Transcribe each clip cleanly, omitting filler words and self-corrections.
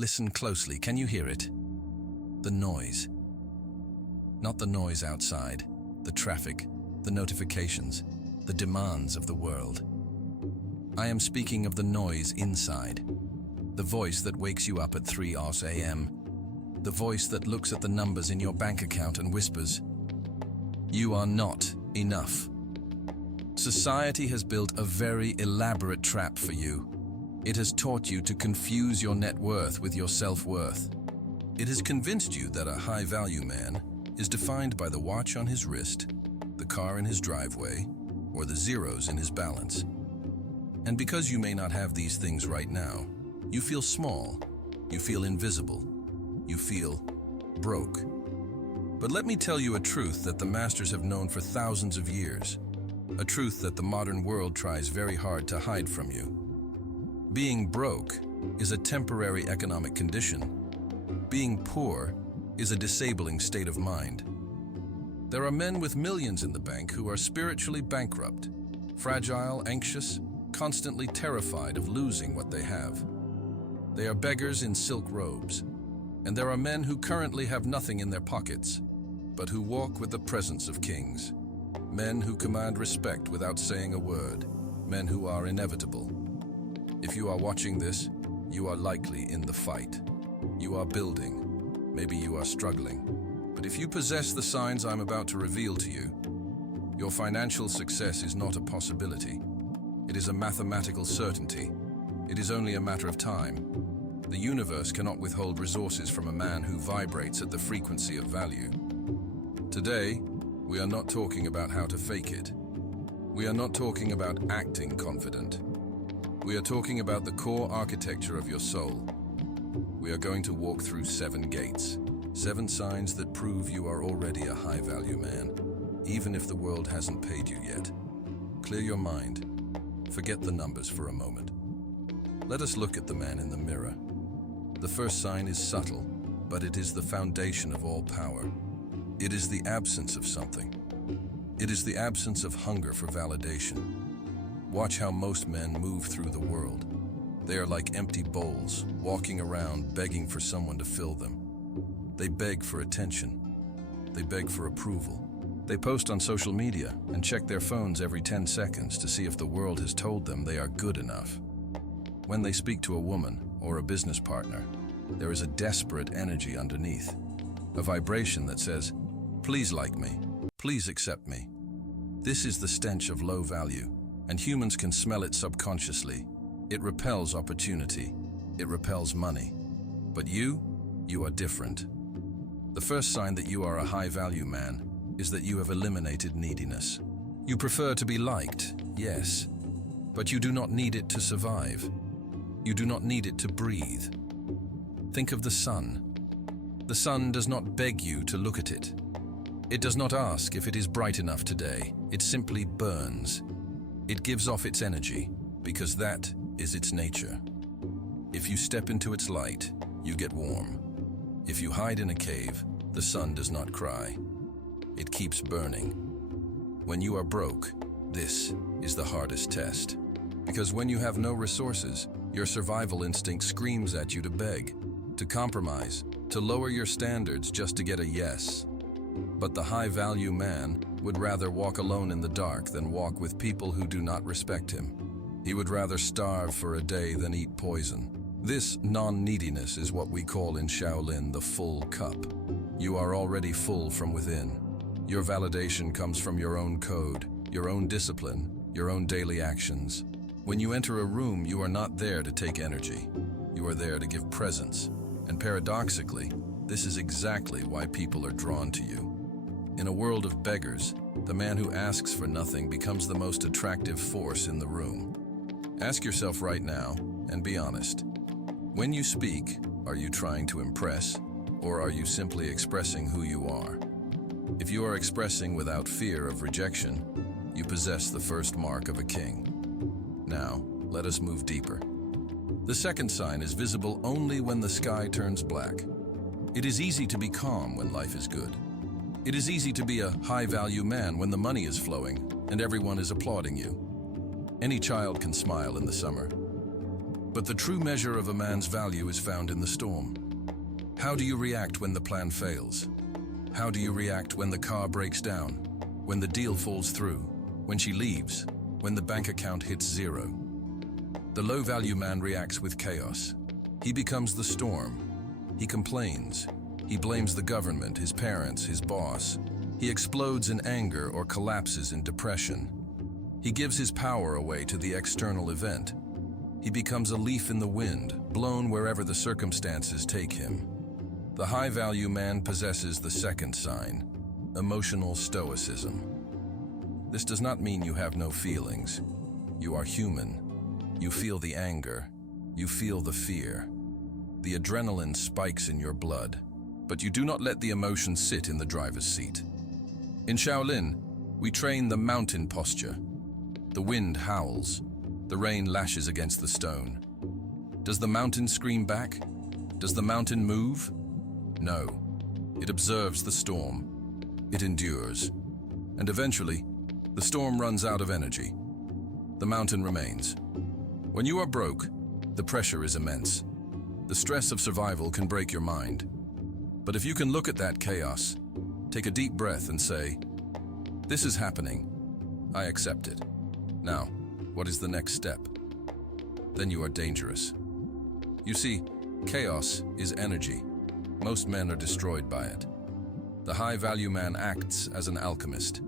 Listen closely, can you hear it? The noise. Not the noise outside, the traffic, the notifications, the demands of the world. I am speaking of the noise inside. The voice that wakes you up at 3 a.m. The voice that looks at the numbers in your bank account and whispers, "You are not enough." Society has built a very elaborate trap for you. It has taught you to confuse your net worth with your self-worth. It has convinced you that a high-value man is defined by the watch on his wrist, the car in his driveway, or the zeros in his balance. And because you may not have these things right now, you feel small, you feel invisible, you feel broke. But let me tell you a truth that the masters have known for thousands of years, a truth that the modern world tries very hard to hide from you. Being broke is a temporary economic condition. Being poor is a disabling state of mind. There are men with millions in the bank who are spiritually bankrupt, fragile, anxious, constantly terrified of losing what they have. They are beggars in silk robes. And there are men who currently have nothing in their pockets, but who walk with the presence of kings. Men who command respect without saying a word. Men who are inevitable. If you are watching this, you are likely in the fight. You are building. Maybe you are struggling. But if you possess the signs I'm about to reveal to you, your financial success is not a possibility. It is a mathematical certainty. It is only a matter of time. The universe cannot withhold resources from a man who vibrates at the frequency of value. Today, we are not talking about how to fake it. We are not talking about acting confident. We are talking about the core architecture of your soul. We are going to walk through 7 gates, 7 signs that prove you are already a high-value man, even if the world hasn't paid you yet. Clear your mind. Forget the numbers for a moment. Let us look at the man in the mirror. The first sign is subtle, but it is the foundation of all power. It is the absence of something. It is the absence of hunger for validation. Watch how most men move through the world. They are like empty bowls, walking around begging for someone to fill them. They beg for attention. They beg for approval. They post on social media and check their phones every 10 seconds to see if the world has told them they are good enough. When they speak to a woman or a business partner, there is a desperate energy underneath, a vibration that says, "Please like me, please accept me." This is the stench of low value, and humans can smell it subconsciously. It repels opportunity. It repels money. But you are different. The first sign that you are a high-value man is that you have eliminated neediness. You prefer to be liked, yes, but you do not need it to survive. You do not need it to breathe. Think of the sun. The sun does not beg you to look at it. It does not ask if it is bright enough today. It simply burns. It gives off its energy, because that is its nature. If you step into its light, you get warm. If you hide in a cave, the sun does not cry. It keeps burning. When you are broke, this is the hardest test. Because when you have no resources, your survival instinct screams at you to beg, to compromise, to lower your standards just to get a yes. But the high-value man would rather walk alone in the dark than walk with people who do not respect him. He would rather starve for a day than eat poison. This non-neediness is what we call in Shaolin the full cup. You are already full from within. Your validation comes from your own code, your own discipline, your own daily actions. When you enter a room, you are not there to take energy. You are there to give presence. And paradoxically, this is exactly why people are drawn to you. In a world of beggars, the man who asks for nothing becomes the most attractive force in the room. Ask yourself right now, and be honest. When you speak, are you trying to impress, or are you simply expressing who you are? If you are expressing without fear of rejection, you possess the first mark of a king. Now, let us move deeper. The second sign is visible only when the sky turns black. It is easy to be calm when life is good. It is easy to be a high-value man when the money is flowing and everyone is applauding you. Any child can smile in the summer. But the true measure of a man's value is found in the storm. How do you react when the plan fails? How do you react when the car breaks down? When the deal falls through? When she leaves? When the bank account hits zero? The low-value man reacts with chaos. He becomes the storm. He complains. He blames the government, his parents, his boss. He explodes in anger or collapses in depression. He gives his power away to the external event. He becomes a leaf in the wind, blown wherever the circumstances take him. The high-value man possesses the second sign, emotional stoicism. This does not mean you have no feelings. You are human. You feel the anger. You feel the fear. The adrenaline spikes in your blood, but you do not let the emotion sit in the driver's seat. In Shaolin, we train the mountain posture. The wind howls. The rain lashes against the stone. Does the mountain scream back? Does the mountain move? No. It observes the storm. It endures. And eventually, the storm runs out of energy. The mountain remains. When you are broke, the pressure is immense. The stress of survival can break your mind. But if you can look at that chaos, take a deep breath and say, "This is happening. I accept it. Now, what is the next step?" Then you are dangerous. You see, chaos is energy. Most men are destroyed by it. The high-value man acts as an alchemist.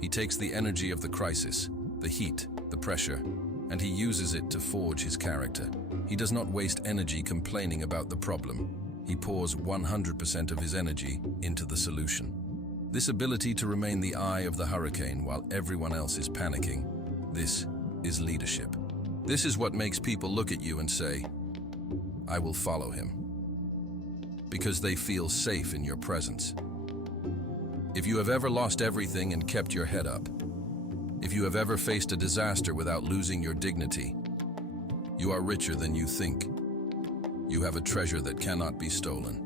He takes the energy of the crisis, the heat, the pressure, and he uses it to forge his character. He does not waste energy complaining about the problem. He pours 100% of his energy into the solution. This ability to remain the eye of the hurricane while everyone else is panicking, this is leadership. This is what makes people look at you and say, "I will follow him," because they feel safe in your presence. If you have ever lost everything and kept your head up, if you have ever faced a disaster without losing your dignity, you are richer than you think. You have a treasure that cannot be stolen.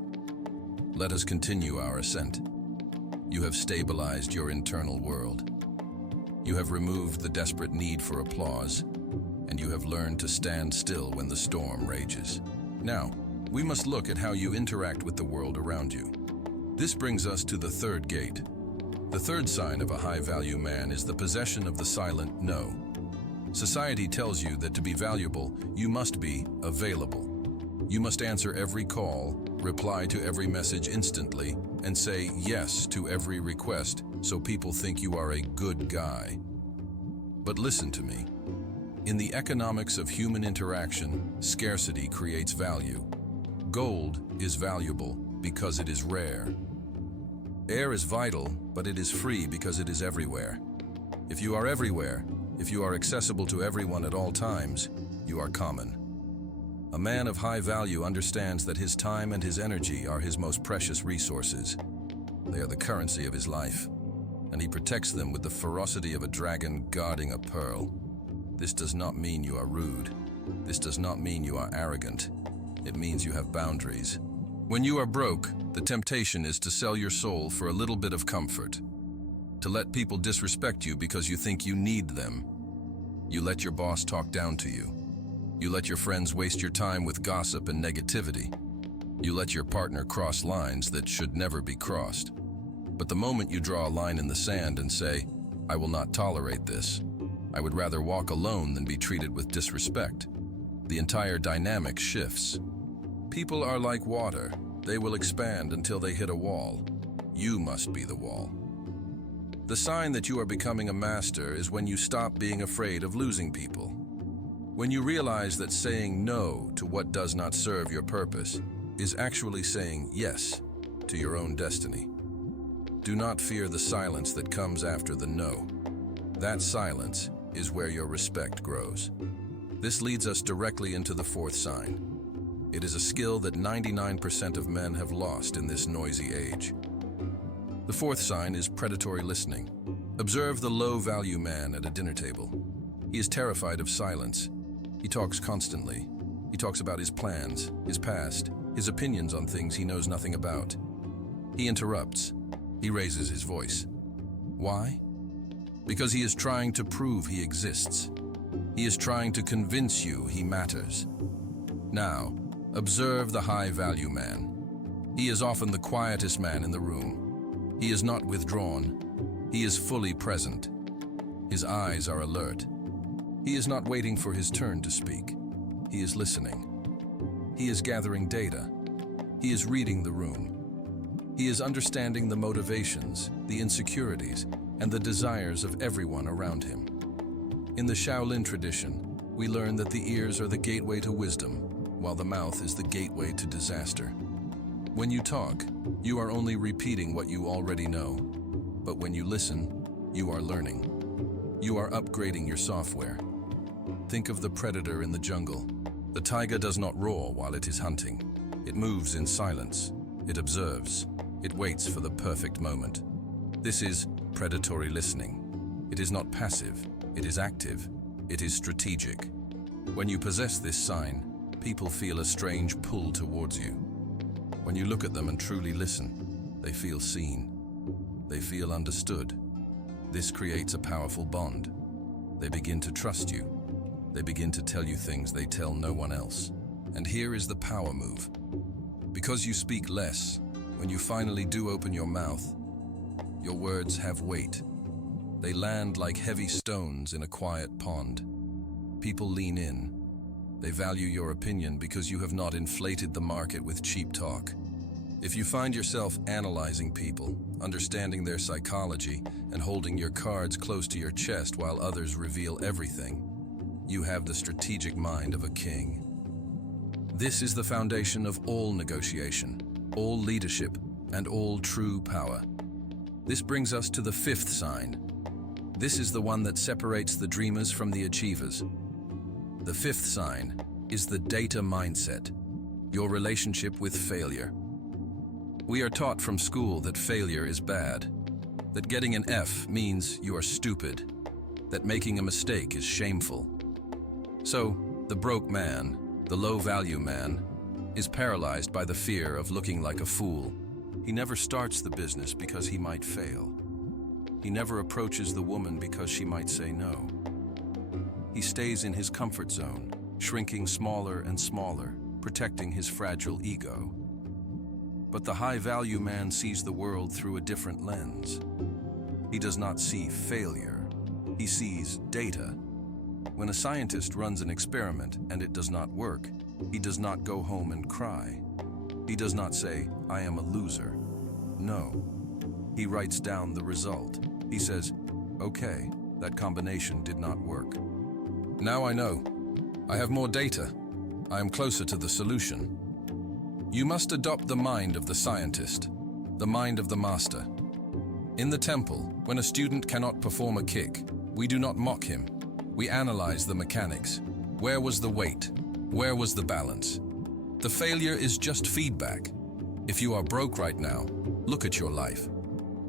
Let us continue our ascent. You have stabilized your internal world. You have removed the desperate need for applause, and you have learned to stand still when the storm rages. Now, we must look at how you interact with the world around you. This brings us to the third gate. The third sign of a high-value man is the possession of the silent no. Society tells you that to be valuable, you must be available. You must answer every call, reply to every message instantly, and say yes to every request so people think you are a good guy. But listen to me. In the economics of human interaction, scarcity creates value. Gold is valuable because it is rare. Air is vital, but it is free because it is everywhere. If you are everywhere, if you are accessible to everyone at all times, you are common. A man of high value understands that his time and his energy are his most precious resources. They are the currency of his life, and he protects them with the ferocity of a dragon guarding a pearl. This does not mean you are rude. This does not mean you are arrogant. It means you have boundaries. When you are broke, the temptation is to sell your soul for a little bit of comfort, to let people disrespect you because you think you need them. You let your boss talk down to you. You let your friends waste your time with gossip and negativity. You let your partner cross lines that should never be crossed. But the moment you draw a line in the sand and say, "I will not tolerate this. I would rather walk alone than be treated with disrespect," the entire dynamic shifts. People are like water. They will expand until they hit a wall. You must be the wall. The sign that you are becoming a master is when you stop being afraid of losing people. When you realize that saying no to what does not serve your purpose is actually saying yes to your own destiny. Do not fear the silence that comes after the no. That silence is where your respect grows. This leads us directly into the fourth sign. It is a skill that 99% of men have lost in this noisy age. The fourth sign is predatory listening. Observe the low-value man at a dinner table. He is terrified of silence. He talks constantly. He talks about his plans, his past, his opinions on things he knows nothing about. He interrupts. He raises his voice. Why? Because he is trying to prove he exists. He is trying to convince you he matters. Now, observe the high-value man. He is often the quietest man in the room. He is not withdrawn. He is fully present. His eyes are alert. He is not waiting for his turn to speak. He is listening. He is gathering data. He is reading the room. He is understanding the motivations, the insecurities, and the desires of everyone around him. In the Shaolin tradition, we learn that the ears are the gateway to wisdom, while the mouth is the gateway to disaster. When you talk, you are only repeating what you already know. But when you listen, you are learning. You are upgrading your software. Think of the predator in the jungle. The tiger does not roar while it is hunting. It moves in silence. It observes. It waits for the perfect moment. This is predatory listening. It is not passive. It is active. It is strategic. When you possess this sign, people feel a strange pull towards you. When you look at them and truly listen, they feel seen. They feel understood. This creates a powerful bond. They begin to trust you. They begin to tell you things they tell no one else. And here is the power move. Because you speak less, when you finally do open your mouth, your words have weight. They land like heavy stones in a quiet pond. People lean in. They value your opinion because you have not inflated the market with cheap talk. If you find yourself analyzing people, understanding their psychology, and holding your cards close to your chest while others reveal everything, you have the strategic mind of a king. This is the foundation of all negotiation, all leadership, and all true power. This brings us to the fifth sign. This is the one that separates the dreamers from the achievers. The fifth sign is the data mindset, your relationship with failure. We are taught from school that failure is bad, that getting an F means you are stupid, that making a mistake is shameful. So, the broke man, the low-value man, is paralyzed by the fear of looking like a fool. He never starts the business because he might fail. He never approaches the woman because she might say no. He stays in his comfort zone, shrinking smaller and smaller, protecting his fragile ego. But the high-value man sees the world through a different lens. He does not see failure. He sees data. When a scientist runs an experiment and it does not work, he does not go home and cry. He does not say, "I am a loser." No. He writes down the result. He says, "Okay, that combination did not work. Now I know. I have more data. I am closer to the solution." You must adopt the mind of the scientist, the mind of the master. In the temple, when a student cannot perform a kick, we do not mock him. We analyze the mechanics. Where was the weight? Where was the balance? The failure is just feedback. If you are broke right now, look at your life.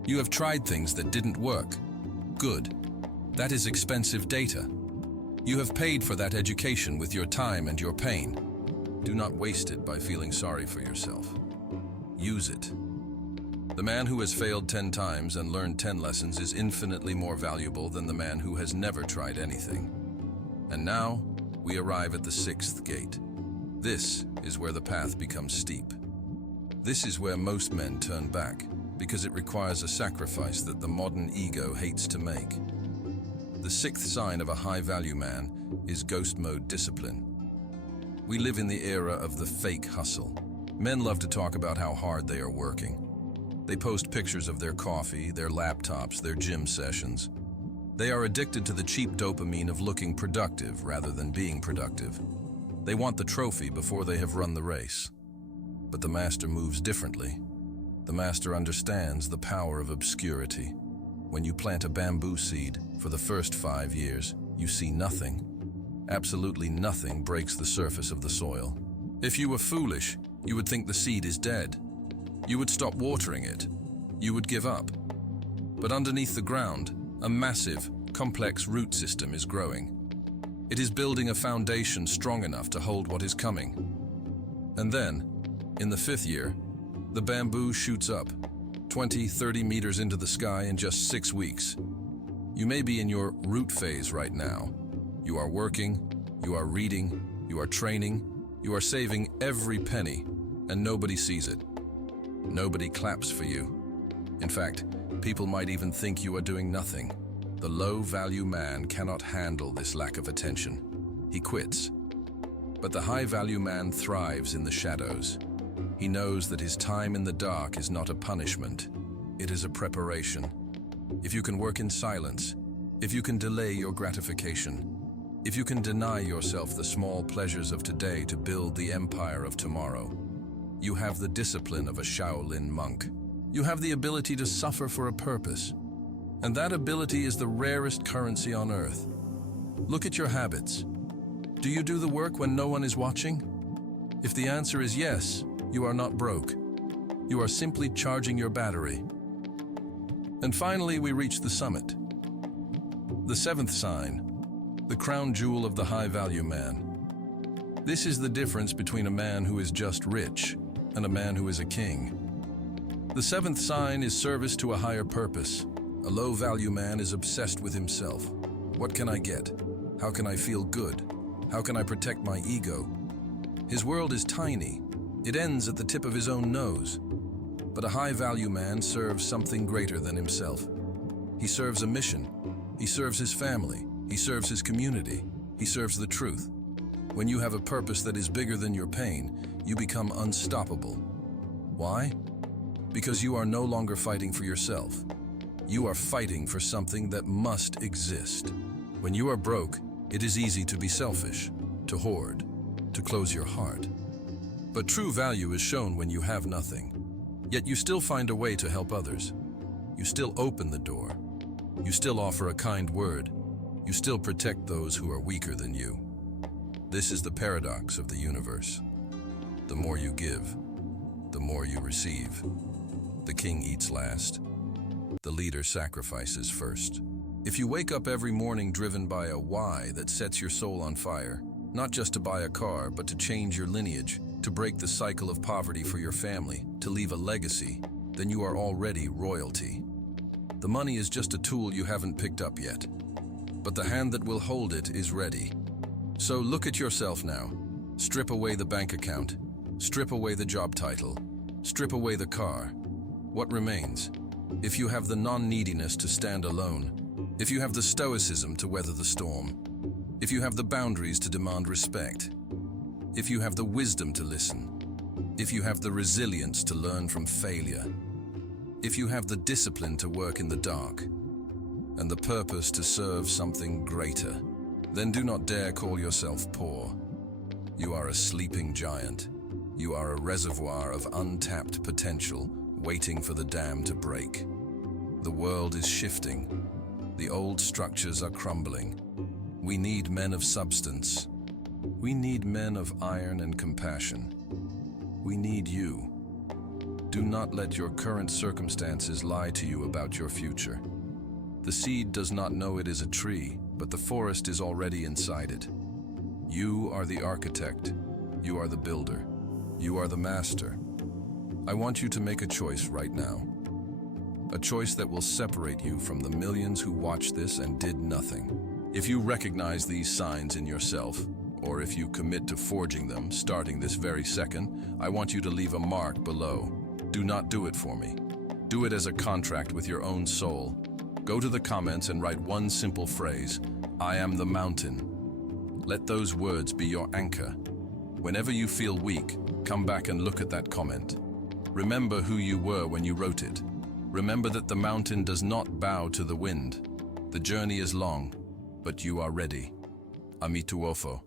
You have tried things that didn't work. Good. That is expensive data. You have paid for that education with your time and your pain. Do not waste it by feeling sorry for yourself. Use it. The man who has failed 10 times and learned 10 lessons is infinitely more valuable than the man who has never tried anything. And now, we arrive at the sixth gate. This is where the path becomes steep. This is where most men turn back, because it requires a sacrifice that the modern ego hates to make. The sixth sign of a high-value man is ghost mode discipline. We live in the era of the fake hustle. Men love to talk about how hard they are working. They post pictures of their coffee, their laptops, their gym sessions. They are addicted to the cheap dopamine of looking productive rather than being productive. They want the trophy before they have run the race. But the master moves differently. The master understands the power of obscurity. When you plant a bamboo seed, for the first 5 years, you see nothing. Absolutely nothing breaks the surface of the soil. If you were foolish, you would think the seed is dead. You would stop watering it. You would give up. But underneath the ground, a massive, complex root system is growing. It is building a foundation strong enough to hold what is coming. And then, in the 5th year, the bamboo shoots up, 20, 30 meters into the sky in just 6 weeks. You may be in your root phase right now. You are working, you are reading, you are training, you are saving every penny, and nobody sees it. Nobody claps for you. In fact, people might even think you are doing nothing. The low-value man cannot handle this lack of attention. He quits. But the high-value man thrives in the shadows. He knows that his time in the dark is not a punishment. It is a preparation. If you can work in silence, if you can delay your gratification, if you can deny yourself the small pleasures of today to build the empire of tomorrow, you have the discipline of a Shaolin monk. You have the ability to suffer for a purpose. And that ability is the rarest currency on earth. Look at your habits. Do you do the work when no one is watching? If the answer is yes, you are not broke. You are simply charging your battery. And finally, we reach the summit. The seventh sign, the crown jewel of the high-value man. This is the difference between a man who is just rich and a man who is a king. The seventh sign is service to a higher purpose. A low-value man is obsessed with himself. What can I get? How can I feel good? How can I protect my ego? His world is tiny. It ends at the tip of his own nose. But a high-value man serves something greater than himself. He serves a mission. He serves his family. He serves his community. He serves the truth. When you have a purpose that is bigger than your pain, you become unstoppable. Why? Because you are no longer fighting for yourself. You are fighting for something that must exist. When you are broke, it is easy to be selfish, to hoard, to close your heart. But true value is shown when you have nothing. Yet you still find a way to help others. You still open the door. You still offer a kind word. You still protect those who are weaker than you. This is the paradox of the universe. The more you give, the more you receive. The king eats last. The leader sacrifices first. If you wake up every morning driven by a why that sets your soul on fire, not just to buy a car, but to change your lineage, to break the cycle of poverty for your family, to leave a legacy, then you are already royalty. The money is just a tool you haven't picked up yet, but the hand that will hold it is ready. So look at yourself now. Strip away the bank account. Strip away the job title. Strip away the car. What remains? If you have the non-neediness to stand alone, if you have the stoicism to weather the storm, if you have the boundaries to demand respect, if you have the wisdom to listen, if you have the resilience to learn from failure, if you have the discipline to work in the dark, and the purpose to serve something greater, then do not dare call yourself poor. You are a sleeping giant. You are a reservoir of untapped potential waiting for the dam to break. The world is shifting. The old structures are crumbling. We need men of substance. We need men of iron and compassion. We need you. Do not let your current circumstances lie to you about your future. The seed does not know it is a tree, but the forest is already inside it. You are the architect. You are the builder. You are the master. I want you to make a choice right now. A choice that will separate you from the millions who watched this and did nothing. If you recognize these signs in yourself, or if you commit to forging them starting this very second, I want you to leave a mark below. Do not do it for me. Do it as a contract with your own soul. Go to the comments and write one simple phrase, I am the mountain. Let those words be your anchor. Whenever you feel weak, come back and look at that comment. Remember who you were when you wrote it. Remember that the mountain does not bow to the wind. The journey is long, but you are ready. Amituofo.